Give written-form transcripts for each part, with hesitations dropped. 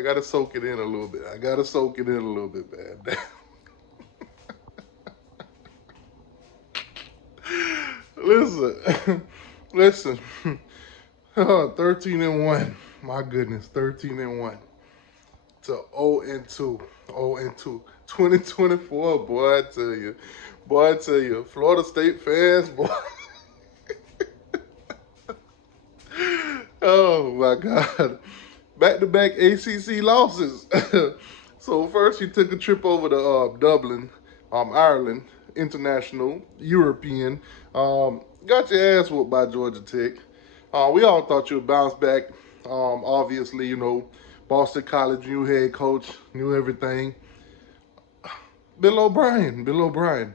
I gotta soak it in a little bit. I gotta soak it in a little bit, man. Listen, listen. 13-1. My goodness, 13-1 to 0-2. 0-2. 2024, boy, I tell you. Boy, I tell you. Florida State fans, boy. Oh, my God. Back-to-back ACC losses. So first you took a trip over to Dublin, Ireland, international, European. Got your ass whooped by Georgia Tech. We all thought you would bounce back. Obviously, you know, Boston College, new head coach, knew everything. Bill O'Brien.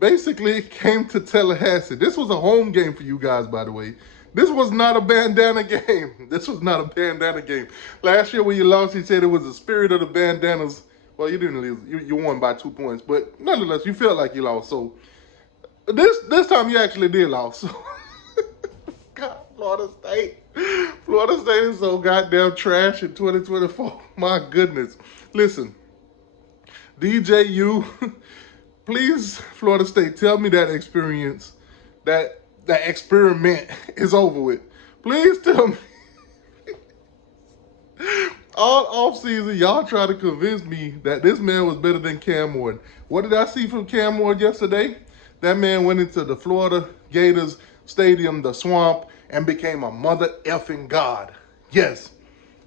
Basically came to Tallahassee. This was a home game for you guys, by the way. This was not a bandana game. This was not a bandana game. Last year when you lost, he said it was the spirit of the bandanas. Well, you didn't lose. You won by 2 points, but nonetheless, you felt like you lost. So this time you actually did lose. So, God, Florida State. Florida State is so goddamn trash in 2024. My goodness. Listen, DJU, please, Florida State, tell me that experience, that experiment is over with. Please tell me. All offseason, y'all try to convince me that this man was better than Cam Ward. What did I see from Cam Ward yesterday? That man went into the Florida Gators Stadium, the Swamp, and became a mother effing god. Yes.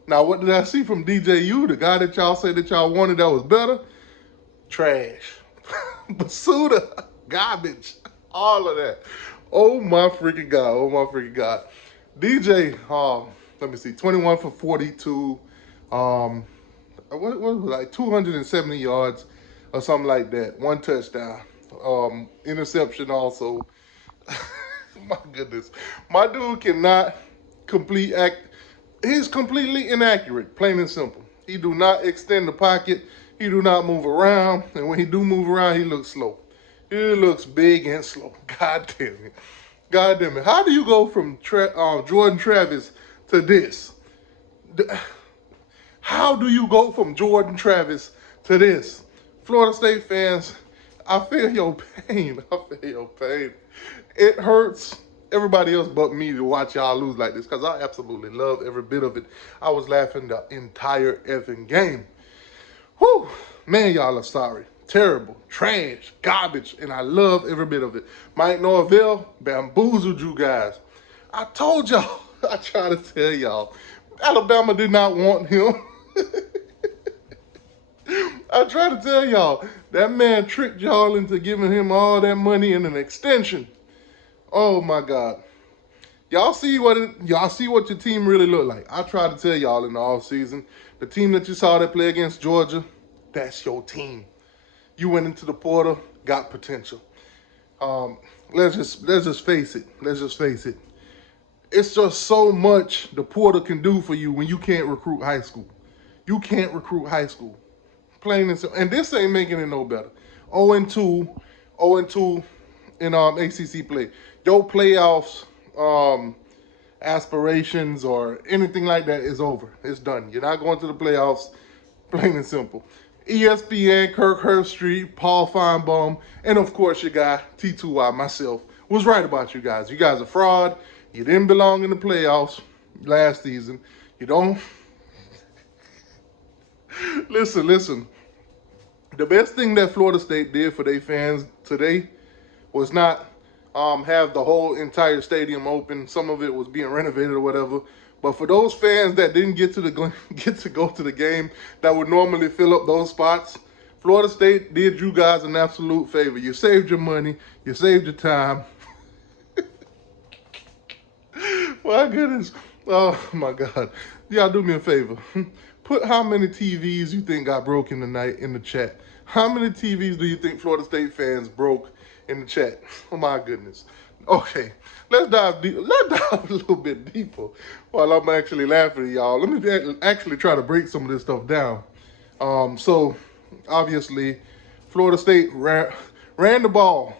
Now, what did I see from DJU, the guy that y'all said that y'all wanted that was better? Trash. Basuda. Garbage. All of that. Oh, my freaking God. Oh, my freaking God. DJ, let me see, 21 for 42. What was it, like 270 yards or something like that. 1 touchdown. Interception also. My goodness. My dude cannot he's completely inaccurate, plain and simple. He do not extend the pocket. He do not move around. And when he do move around, he looks slow. He looks big and slow. God damn it. God damn it. How do you go from Jordan Travis to this? How do you go from Jordan Travis to this? Florida State fans, I feel your pain. I feel your pain. It hurts everybody else but me to watch y'all lose like this because I absolutely love every bit of it. I was laughing the entire effing game. Whew. Man, y'all are sorry. Terrible, trash, garbage, and I love every bit of it. Mike Norvell bamboozled you guys. I told y'all, I tried to tell y'all, Alabama did not want him. I tried to tell y'all, that man tricked y'all into giving him all that money and an extension. Oh my God. Y'all see what your team really look like. I tried to tell y'all in the offseason, the team that you saw that play against Georgia, that's your team. You went into the portal, got potential. Let's just face it. Let's just face it. It's just so much the portal can do for you when you can't recruit high school. You can't recruit high school. Plain and simple. And this ain't making it no better. 0-2 in ACC play. Your playoffs aspirations or anything like that is over. It's done. You're not going to the playoffs. Plain and simple. ESPN, Kirk Herbstreit, Paul Feinbaum, and of course your guy, T2Y, myself, was right about you guys. You guys are fraud. You didn't belong in the playoffs last season. You don't. Listen. The best thing that Florida State did for their fans today was not have the whole entire stadium open. Some of it was being renovated or whatever. But for those fans that didn't get to go to the game that would normally fill up those spots, Florida State did you guys an absolute favor. You saved your money. You saved your time. My goodness. Oh, my God. Y'all do me a favor. Put how many TVs you think got broken tonight in the chat. How many TVs do you think Florida State fans broke in the chat? Oh, my goodness. Okay, let's dive deep. Let's dive a little bit deeper while I'm actually laughing at y'all. Let me actually try to break some of this stuff down. So, obviously, Florida State ran the ball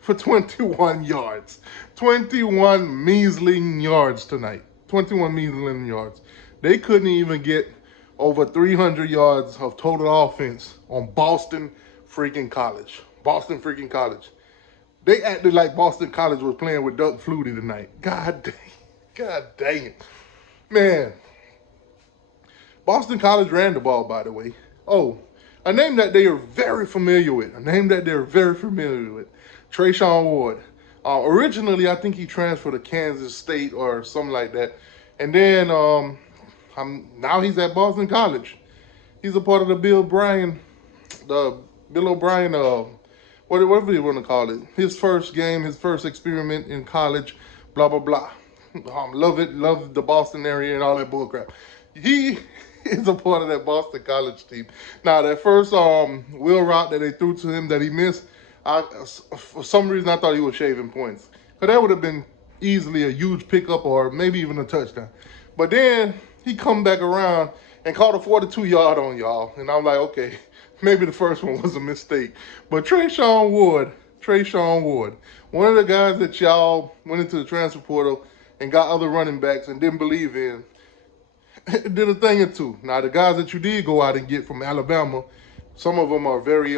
for 21 yards. 21 measly yards tonight. 21 measly yards. They couldn't even get over 300 yards of total offense on Boston freaking College. Boston freaking College. They acted like Boston College was playing with Doug Flutie tonight. God dang. God dang it. Man. Boston College ran the ball, by the way. Oh, a name that they are very familiar with. A name that they're very familiar with. Treshaun Ward. Originally, I think he transferred to Kansas State or something like that. And then now he's at Boston College. He's a part of the Bill O'Brien, whatever you want to call it. His first game, his first experiment in college, blah, blah, blah. Love it, love the Boston area and all that bullcrap. He is a part of that Boston College team. Now, that first wheel route that they threw to him that he missed, for some reason I thought he was shaving points. Because that would have been easily a huge pickup or maybe even a touchdown. But then he come back around and caught a 42-yard on y'all. And I'm like, okay, maybe the first one was a mistake. But Treshaun Ward, one of the guys that y'all went into the transfer portal and got other running backs and didn't believe in, did a thing or two. Now, the guys that you did go out and get from Alabama, some of them are very,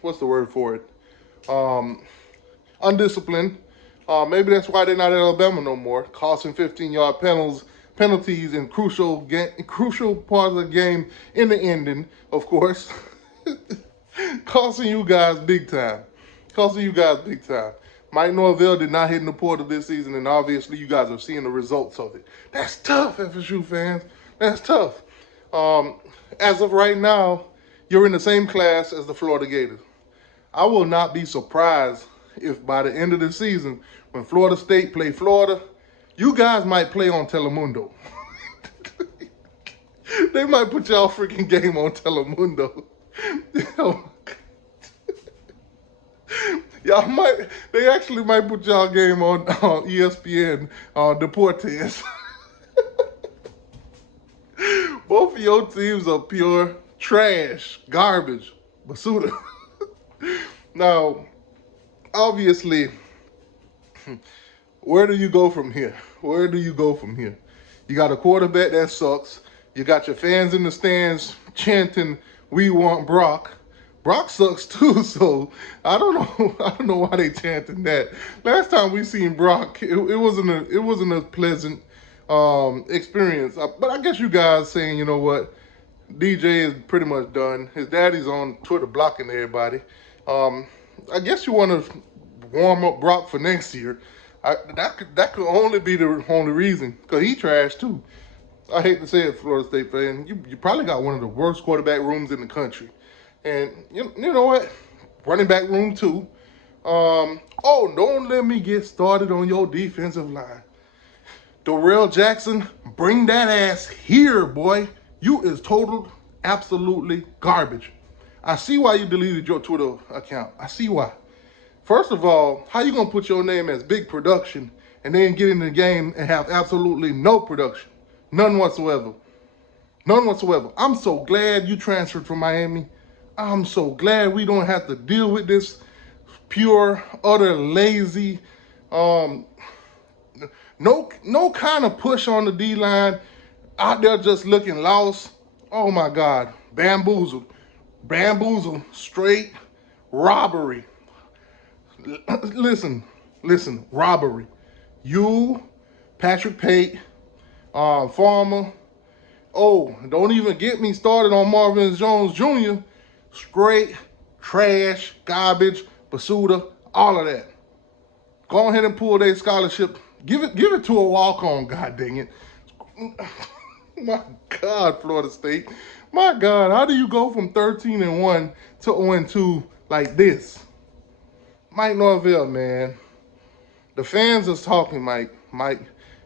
what's the word for it? Undisciplined. Maybe that's why they're not at Alabama no more, costing 15-yard penalties in crucial parts of the game in the ending, of course. Costing you guys big time. Mike Norvell did not hit in the portal this season, and obviously you guys are seeing the results of it. That's tough, FSU fans. That's tough. As of right now, you're in the same class as the Florida Gators. I will not be surprised if by the end of the season, when Florida State play Florida, you guys might play on Telemundo. They might put y'all freaking game on Telemundo. They actually might put y'all game on ESPN, Deportes. Both of your teams are pure trash, garbage, basura. Now, obviously, where do you go from here? You got a quarterback that sucks. You got your fans in the stands chanting, "We want Brock." Brock sucks too, so I don't know why they chanting that. Last time we seen Brock, it wasn't a pleasant experience. But I guess you guys saying, you know what, DJ is pretty much done. His daddy's on Twitter blocking everybody. I guess you want to warm up Brock for next year. That could only be the only reason, because he trash too. I hate to say it, Florida State fan. You probably got one of the worst quarterback rooms in the country. And you know what? Running back room too. Don't let me get started on your defensive line. Darrell Jackson, bring that ass here, boy. You is total, absolutely garbage. I see why you deleted your Twitter account. I see why. First of all, how you gonna put your name as big production and then get in the game and have absolutely no production? None whatsoever. I'm so glad you transferred from Miami. I'm so glad we don't have to deal with this pure, utter lazy, no kind of push on the D-line, out there just looking lost. Oh my God, bamboozled, straight robbery. Listen, robbery. You, Patrick Pate, Farmer. Oh, don't even get me started on Marvin Jones Jr. Straight trash, garbage, basura, all of that. Go ahead and pull their scholarship. Give it to a walk-on, god dang it. My God, Florida State. My God, how do you go from 13-1 to 0-2 like this? Mike Norvell, man. The fans is talking, Mike. Mike,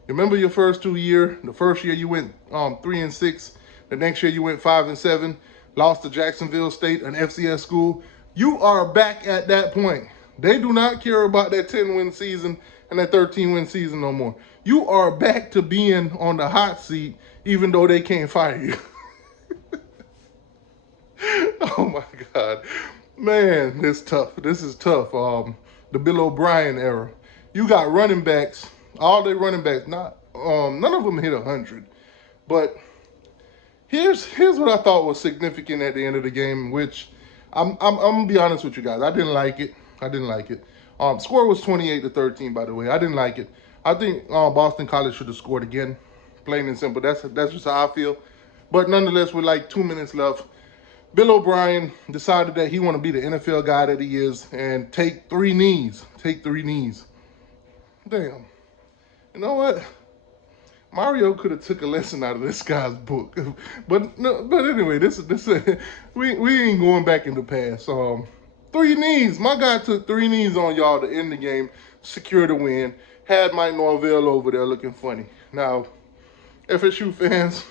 remember your first 2 years? The first year you went 3-6. The next year you went 5-7. Lost to Jacksonville State, an FCS school. You are back at that point. They do not care about that 10-win season and that 13-win season no more. You are back to being on the hot seat, even though they can't fire you. Oh my God. Man, this is tough. The Bill O'Brien era. You got running backs, all their running backs, none of them hit 100, but Here's what I thought was significant at the end of the game, which I'm gonna be honest with you guys. I didn't like it. I didn't like it. Score was 28-13, by the way. I didn't like it. I think Boston College should have scored again. Plain and simple. That's just how I feel. But nonetheless, with like 2 minutes left, Bill O'Brien decided that he want to be the NFL guy that he is and take 3 knees. Take 3 knees. Damn. You know what? Mario could have took a lesson out of this guy's book, but no. But anyway, this we ain't going back in the past. 3 knees. My guy took 3 knees on y'all to end the game, secure the win. Had Mike Norvell over there looking funny. Now, FSU fans,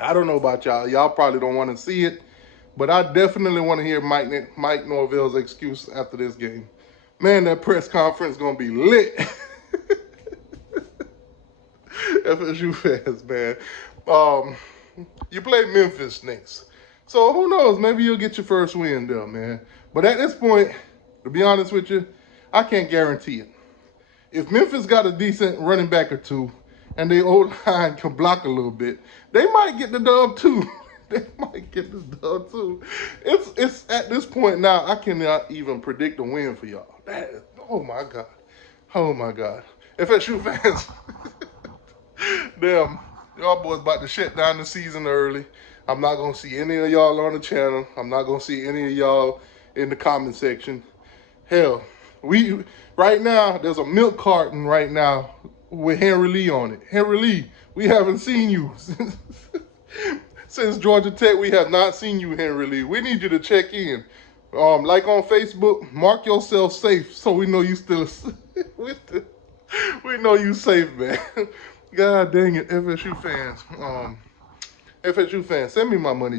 I don't know about y'all. Y'all probably don't want to see it, but I definitely want to hear Mike Norvell's excuse after this game. Man, that press conference gonna be lit. FSU fans, man. You play Memphis next. So who knows? Maybe you'll get your first win there, man. But at this point, to be honest with you, I can't guarantee it. If Memphis got a decent running back or two and the O-line can block a little bit, they might get the dub too. They might get the dub too. It's at this point now, I cannot even predict a win for y'all. Oh my God. Oh my God. FSU fans. Damn, y'all boys about to shut down the season early. I'm not going to see any of y'all on the channel. I'm not going to see any of y'all in the comment section. Hell, right now, there's a milk carton right now with Henry Lee on it. Henry Lee, we haven't seen you. Since Georgia Tech, we have not seen you, Henry Lee. We need you to check in. Like on Facebook, mark yourself safe so we know you still, we know you safe, man. God dang it, FSU fans. FSU fans, send me my money.